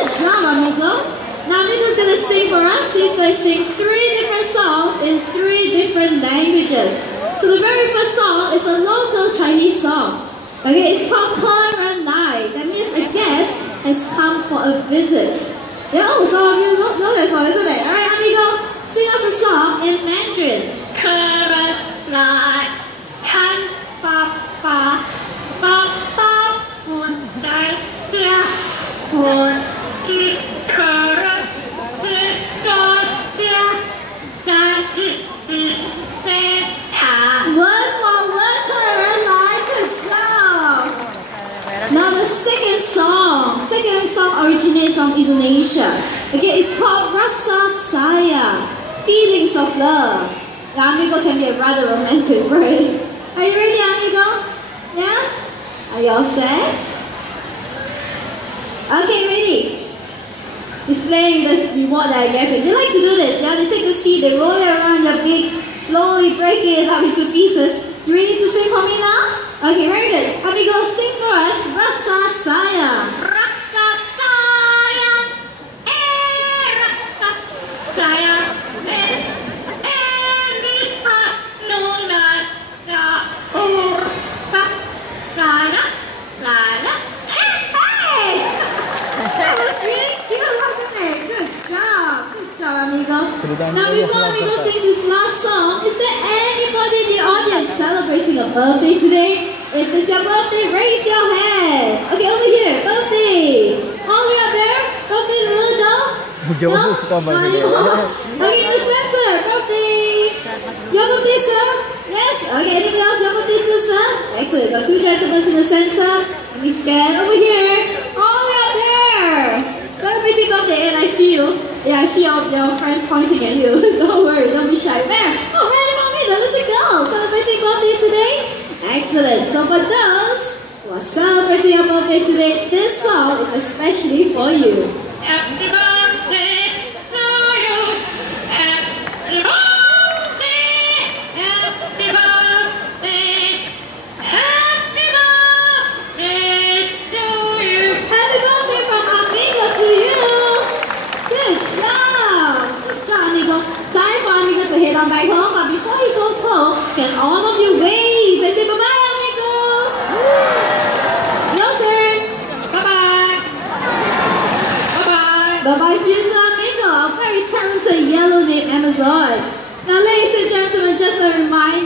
Good job, amigo. Now Amigo's gonna sing for us. He's gonna sing 3 different songs in 3 different languages. So the very first song is a local Chinese song. Okay, it's called Clara Night. That means a guest has come for a visit. Yeah, oh, some of you know that song, isn't it? Alright, amigo, sing us a song in Mandarin. Clara Night, Tan Ba Ba Ba Ba Bun Dai Jia Bun Yi Clara Yi Dai Jia Dai Yi Se Ta. Word for word, Clara Night. Good job. Now the second song originates from Indonesia. Okay, it's called Rasa Sayang, Feelings of Love. The amigo can be a rather romantic, right? Are you ready, amigo? Yeah? Are you all set? Okay, ready? Displaying the reward that I gave you. They like to do this, yeah? They take the seed, they roll it around their beak, slowly breaking it up into pieces. You ready to sing for me now? Okay, very good. Amigo, sing for us, Rasa Sayang. Rasa sayang, rasa sayang, lihat nulan, rasa sayang, Hey! That was really cute, wasn't it? Good job, amigo. Now before amigo sings his last song, is there anybody in the audience celebrating a birthday today? If it's your birthday, raise your hand. Okay, over here, birthday. All the way up there, birthday, the little girl. No? Okay, in the center, birthday. Your birthday, sir? Yes? Okay, anybody else? Your birthday too, sir? Excellent. Got 2 gentlemen in the center. Let me scan over here. All the way up there. Celebrating birthday, and I see you. Yeah, I see your friend pointing at you. Don't worry, don't be shy. Where? Oh, right about me, the little girl. Celebrating birthday today? Excellent. So for those who are celebrating your birthday today, this song is especially for you. happy birthday to you, happy birthday, happy birthday, happy birthday to you. Happy birthday from Amigo to you. Good job. Good job, Amigo. Time for Amigo to head on back home, but before he goes home, can all of you wave and say bye-bye, Amigo? Your turn. Bye-bye. Bye-bye. Bye-bye to you, Amigo, a very talented yellow named Amazon. Now, ladies and gentlemen, just a reminder.